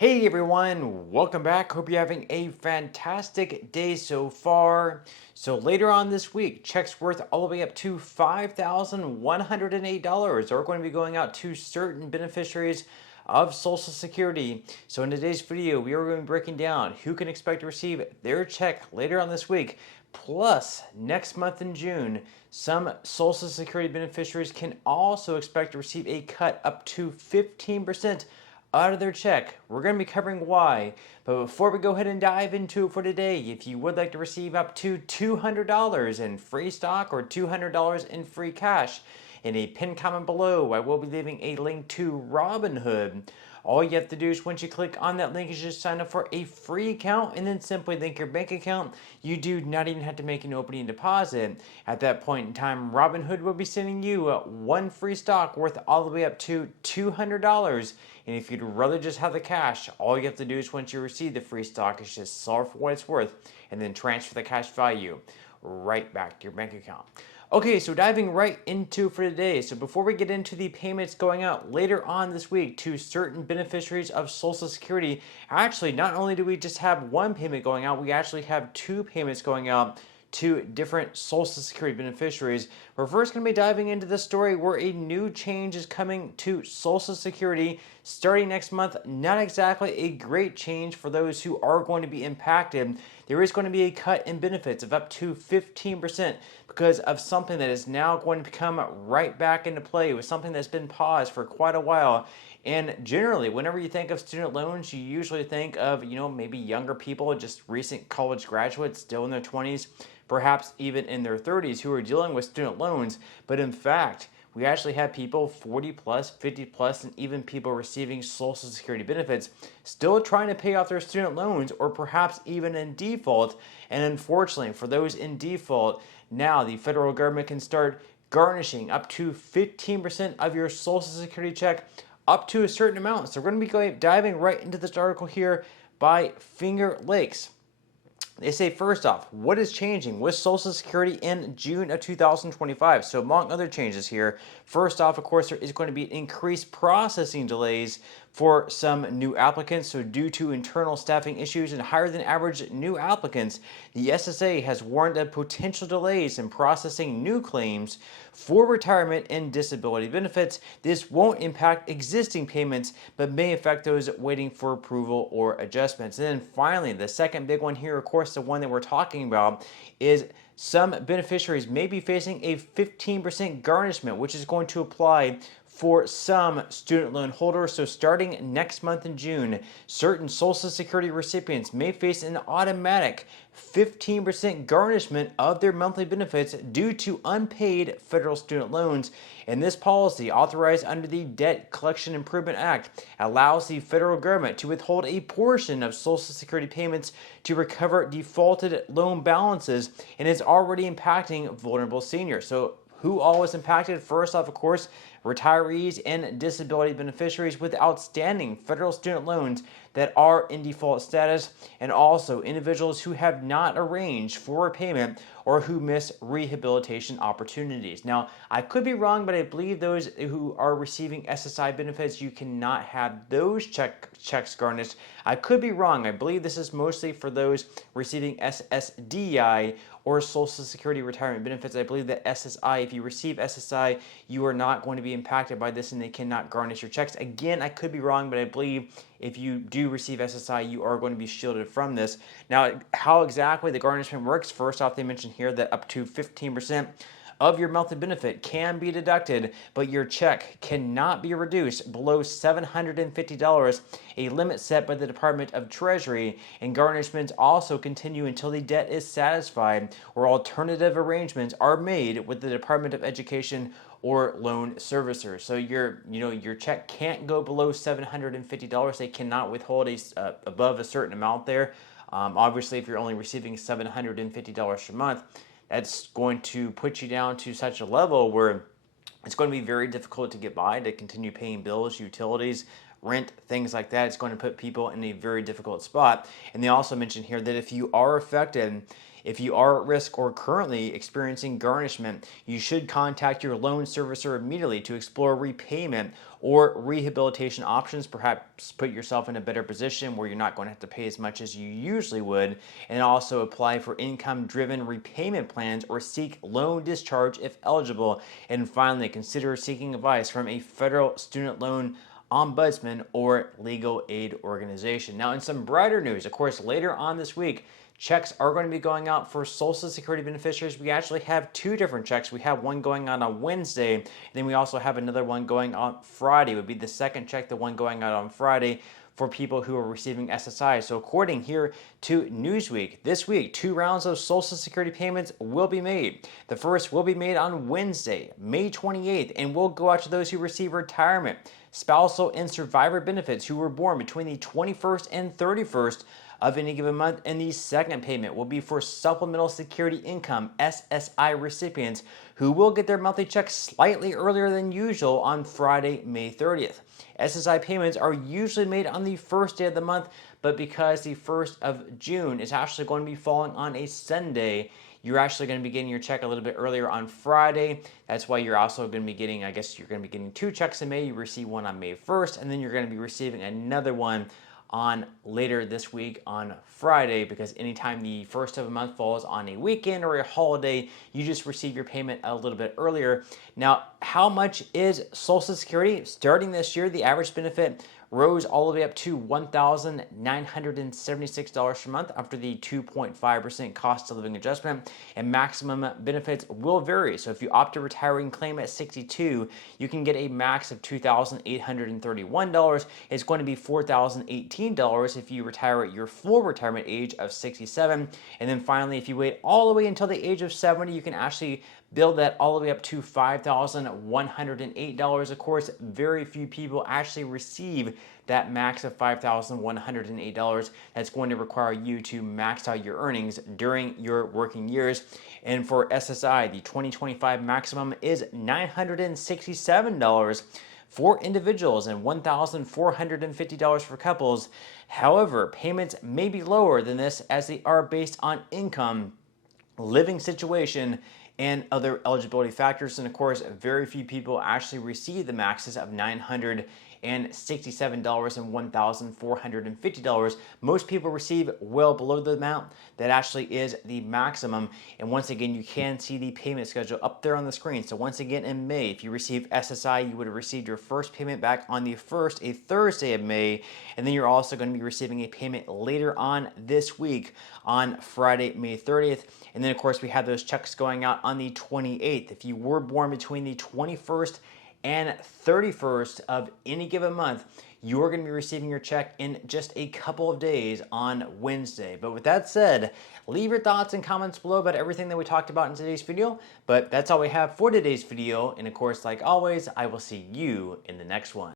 Hey everyone, welcome back. Hope you're having a fantastic day so far. So later on this week, checks worth all the way up to $5,108 are going to be going out to certain beneficiaries of Social Security. So in today's video, we are going to be breaking down who can expect to receive their check later on this week. Plus, next month in June, some Social Security beneficiaries can also expect to receive a cut up to 15% out of their check. We're going to be covering why. But before we go ahead and dive into it for today, if you would like to receive up to $200 in free stock or $200 in free cash, in a pinned comment below, I will be leaving a link to Robinhood. All you have to do is once you click on that link is just sign up for a free account and then simply link your bank account. You do not even have to make an opening deposit. At that point in time, Robinhood will be sending you one free stock worth all the way up to $200. And if you'd rather just have the cash, all you have to do is once you receive the free stock is just sell it for what it's worth and then transfer the cash value right back to your bank account. Okay, so diving right into for today. So before we get into the payments going out later on this week to certain beneficiaries of Social Security, actually, not only do we just have one payment going out, we actually have two payments going out to different Social Security beneficiaries. We're first going to be diving into the story where a new change is coming to Social Security starting next month. Not exactly a great change for those who are going to be impacted. There is going to be a cut in benefits of up to 15% because of something that is now going to come right back into play. It was something that's been paused for quite a while. And generally, whenever you think of student loans, you usually think of, maybe younger people, just recent college graduates still in their 20s, perhaps even in their 30s, who are dealing with student loans. But in fact, we actually have people 40 plus, 50 plus, and even people receiving Social Security benefits still trying to pay off their student loans or perhaps even in default. And unfortunately, for those in default, now the federal government can start garnishing up to 15% of your Social Security check up to a certain amount. So we're going to be diving right into this article here by Finger Lakes. They say, first off, what is changing with Social Security in June of 2025? So among other changes here, first off, of course, there is going to be increased processing delays for some new applicants. So due to internal staffing issues and higher than average new applicants, the SSA has warned of potential delays in processing new claims for retirement and disability benefits. This won't impact existing payments, but may affect those waiting for approval or adjustments. And then finally, the second big one here, of course, the one that we're talking about is some beneficiaries may be facing a 15% garnishment, which is going to apply for some student loan holders. So starting next month in June, certain Social Security recipients may face an automatic 15% garnishment of their monthly benefits due to unpaid federal student loans. And this policy, authorized under the Debt Collection Improvement Act, allows the federal government to withhold a portion of Social Security payments to recover defaulted loan balances and is already impacting vulnerable seniors. So who all is impacted? First off, of course, retirees and disability beneficiaries with outstanding federal student loans that are in default status, and also individuals who have not arranged for repayment or who miss rehabilitation opportunities. Now, I could be wrong, but I believe those who are receiving SSI benefits, you cannot have those checks garnished. I could be wrong. I believe this is mostly for those receiving SSDI or Social Security retirement benefits. I believe that SSI, if you receive SSI, you are not going to be impacted by this and they cannot garnish your checks. Again, I could be wrong, but I believe if you do receive SSI, you are going to be shielded from this. Now, how exactly the garnishment works, first off, they mentioned here that up to 15% of your monthly benefit can be deducted, but your check cannot be reduced below $750, a limit set by the Department of Treasury, and garnishments also continue until the debt is satisfied or alternative arrangements are made with the Department of Education or loan servicers. So your check can't go below $750. They cannot withhold above a certain amount there. Obviously, if you're only receiving $750 per month, that's going to put you down to such a level where it's going to be very difficult to get by, to continue paying bills, utilities, rent, things like that. It's going to put people in a very difficult spot. And they also mentioned here that if you are affected If you are at risk or currently experiencing garnishment, you should contact your loan servicer immediately to explore repayment or rehabilitation options. Perhaps put yourself in a better position where you're not going to have to pay as much as you usually would, and also apply for income-driven repayment plans or seek loan discharge if eligible. And finally, consider seeking advice from a federal student loan ombudsman or legal aid organization. Now, in some brighter news, of course, later on this week, checks are going to be going out for Social Security beneficiaries. We actually have two different checks. We have one going out on Wednesday, and then we also have another one going on Friday. It would be the second check, the one going out on Friday, for people who are receiving SSI. So according here to Newsweek, this week, 2 rounds of Social Security payments will be made. The first will be made on Wednesday, May 28th, and will go out to those who receive retirement, spousal, and survivor benefits who were born between the 21st and 31st of any given month. And the second payment will be for Supplemental Security Income, SSI recipients who will get their monthly check slightly earlier than usual on Friday, May 30th. SSI payments are usually made on the first day of the month, but because the 1st of June is actually going to be falling on a Sunday, you're actually going to be getting your check a little bit earlier on Friday. That's why you're also going to be getting, I guess you're going to be getting 2 checks in May. You receive one on May 1st, and then you're going to be receiving another one on later this week on Friday, because anytime the first of a month falls on a weekend or a holiday, you just receive your payment a little bit earlier. Now, how much is Social Security? Starting this year, the average benefit rose all the way up to $1,976 per month after the 2.5% cost of living adjustment, and maximum benefits will vary. So if you opt to retire and claim at 62, you can get a max of $2,831. It's going to be $4,018 if you retire at your full retirement age of 67. And then finally, if you wait all the way until the age of 70, you can actually build that all the way up to $5,108. Of course, very few people actually receive that max of $5,108. That's going to require you to max out your earnings during your working years. And for SSI, the 2025 maximum is $967 for individuals and $1,450 for couples. However, payments may be lower than this as they are based on income, living situation, and other eligibility factors. And of course, very few people actually receive the maxes of $967 and $1,450. Most people receive well below the amount that actually is the maximum. And once again, you can see the payment schedule up there on the screen. So once again, in May, if you receive SSI, you would have received your first payment back on the 1st, a Thursday of May. And then you're also going to be receiving a payment later on this week on Friday, May 30th. And then of course, we have those checks going out on the 28th. If you were born between the 21st and 31st of any given month, you're going to be receiving your check in just a couple of days on Wednesday. But with that said, leave your thoughts and comments below about everything that we talked about in today's video. But that's all we have for today's video. And of course, like always, I will see you in the next one.